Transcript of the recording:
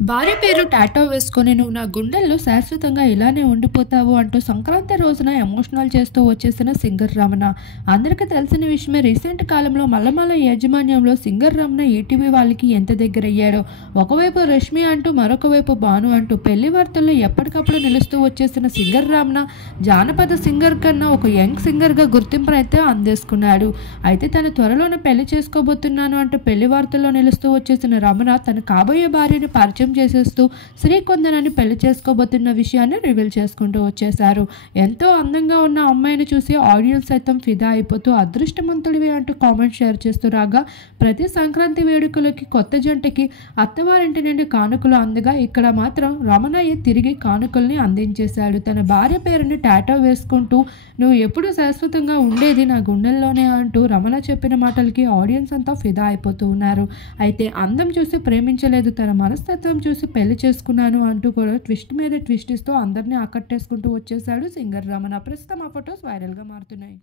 భార్య పేరు టాటూ వేసుకొని నువ్వు నా గుండెల్లో శాశ్వతంగా ఇలానే ఉండిపోతావు అంటూ సంక్రాంతి రోజున ఎమోషనల్ చేస్తూ వచ్చేసిన సింగర్ రమణ. అందరికీ తెలిసిన విషయమే. రీసెంట్ కాలంలో మల్లమల్ల యాజమాన్యంలో సింగర్ రమణ ఈటీవీ వాళ్ళకి ఎంత దగ్గరయ్యాడో. ఒకవైపు రష్మి అంటూ మరొక వైపు భాను అంటూ పెళ్లి వార్తల్లో ఎప్పటికప్పుడు నిలుస్తూ వచ్చేసిన సింగర్ రమణ జానపద సింగర్ కన్నా ఒక యంగ్ సింగర్గా గుర్తింపునైతే అందేసుకున్నాడు. అయితే తను త్వరలోనే పెళ్లి చేసుకోబోతున్నాను అంటూ పెళ్లి వార్తల్లో నిలుస్తూ వచ్చేసిన రమణ తన కాబోయే భార్యని పరిచయం చేసేస్తూ శ్రీకొందనని పెళ్లి చేసుకోబోతున్న విషయాన్ని రివీల్ చేసుకుంటూ వచ్చేశారు. ఎంతో అందంగా ఉన్న అమ్మాయిని చూసి ఆడియన్స్ సైతం ఫిదా అయిపోతూ అదృష్టవంతుడివి అంటూ కామెంట్ షేర్ చేస్తూ రాగా, ప్రతి సంక్రాంతి వేడుకలకి కొత్త జంటకి అత్తవారింటి నుండి కానుకలు అందగా ఇక్కడ మాత్రం రమణయ్య తిరిగి కానుకల్ని అందించేశాడు. తన భార్య పేరుని టాటూ వేసుకుంటూ నువ్వు ఎప్పుడు శాశ్వతంగా ఉండేది నా గుండెల్లోనే అంటూ రమణ చెప్పిన మాటలకి ఆడియన్స్ అంతా ఫిదా అయిపోతూ ఉన్నారు. అయితే అందం చూసి ప్రేమించలేదు, తన మనస్తత్వం చూసి పెళ్లి చేసుకున్నాను అంటూ కూడా ట్విస్ట్ మీద ట్విస్ట్ ఇస్తూ అందరినీ ఆకట్టేసుకుంటూ వచ్చేసాడు సింగర్ రమణ. ప్రస్తుతం ఆ ఫొటోస్ వైరల్గా మారుతున్నాయి.